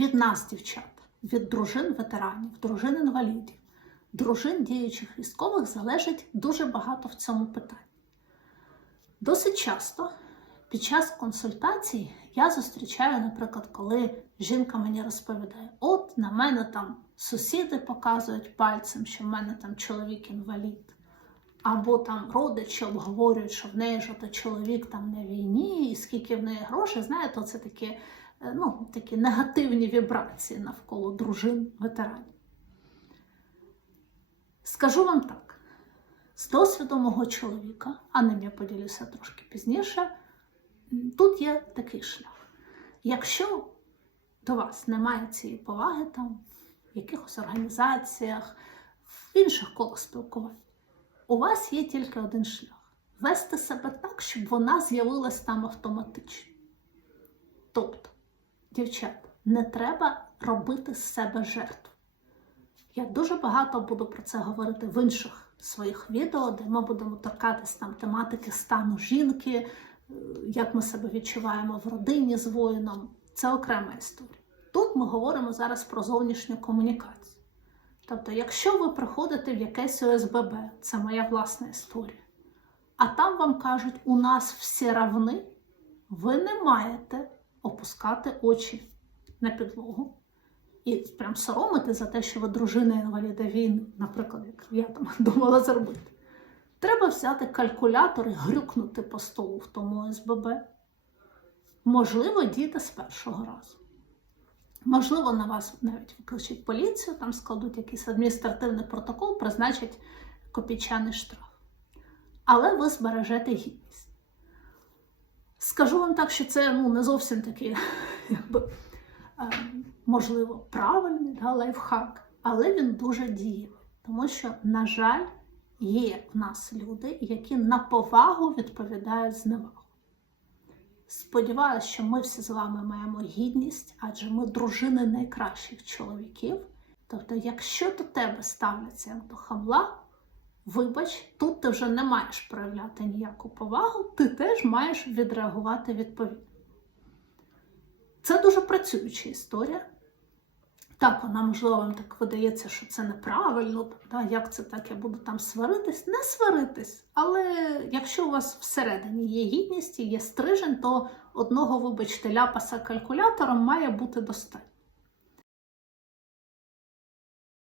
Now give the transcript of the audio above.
від нас, дівчат, від дружин ветеранів, дружин інвалідів, дружин діючих військових залежить дуже багато в цьому питанні. Досить часто під час консультацій я зустрічаю, наприклад, коли жінка мені розповідає: от на мене там сусіди показують пальцем, що в мене там чоловік інвалід. Або там родичі обговорюють, що в неї ж ото чоловік там на війні, і скільки в неї грошей, знаєте, це такі, е, ну, такі негативні вібрації навколо дружин ветеранів. Скажу вам так: з досвіду мого чоловіка, а ним я поділюся трошки пізніше, тут є такий шлях. Якщо до вас немає цієї поваги там, в якихось організаціях, в інших колах спілкування, у вас є тільки один шлях вести себе так, щоб вона з'явилась там автоматично. Дівчата, не треба робити з себе жертву. Я дуже багато буду про це говорити в інших своїх відео, де ми будемо торкатись там тематики стану жінки, е, як ми себе відчуваємо в родині з воїном. Це окрема історія. Тут ми говоримо зараз про зовнішню комунікацію. Тобто, якщо ви приходите в якесь ОСББ, це моя власна історія, а там вам кажуть, у нас всі равни, ви не маєте опускати очі на підлогу і прям соромити за те, що ви дружина інваліда війни, наприклад, як я там думала зробити. Треба взяти калькулятор і грюкнути по столу в тому ОСББ. Можливо, діти з першого разу. Можливо, на вас навіть викличуть поліцію, там складуть якийсь адміністративний протокол, призначать копійчаний штраф. Але ви збережете гідність. Скажу вам так, що це ну, не зовсім такий, е, можливо, правильний да, лайфхак, але він дуже дієвий. Тому що, на жаль, є в нас люди, які на повагу відповідають зневагу. Сподіваюся, що ми всі з вами маємо гідність, адже ми дружини найкращих чоловіків. Тобто, якщо до тебе ставляться як до хамла, вибач, тут ти вже не маєш проявляти ніяку повагу, ти теж маєш відреагувати відповідно. Це дуже працююча історія. Так, вона, можливо, вам так видається, що це неправильно, да, як це так, я буду там сваритись, не сваритись. Але якщо у вас всередині є гідність і є стрижень, то одного, вибачте, ляпаса калькулятором має бути достатньо.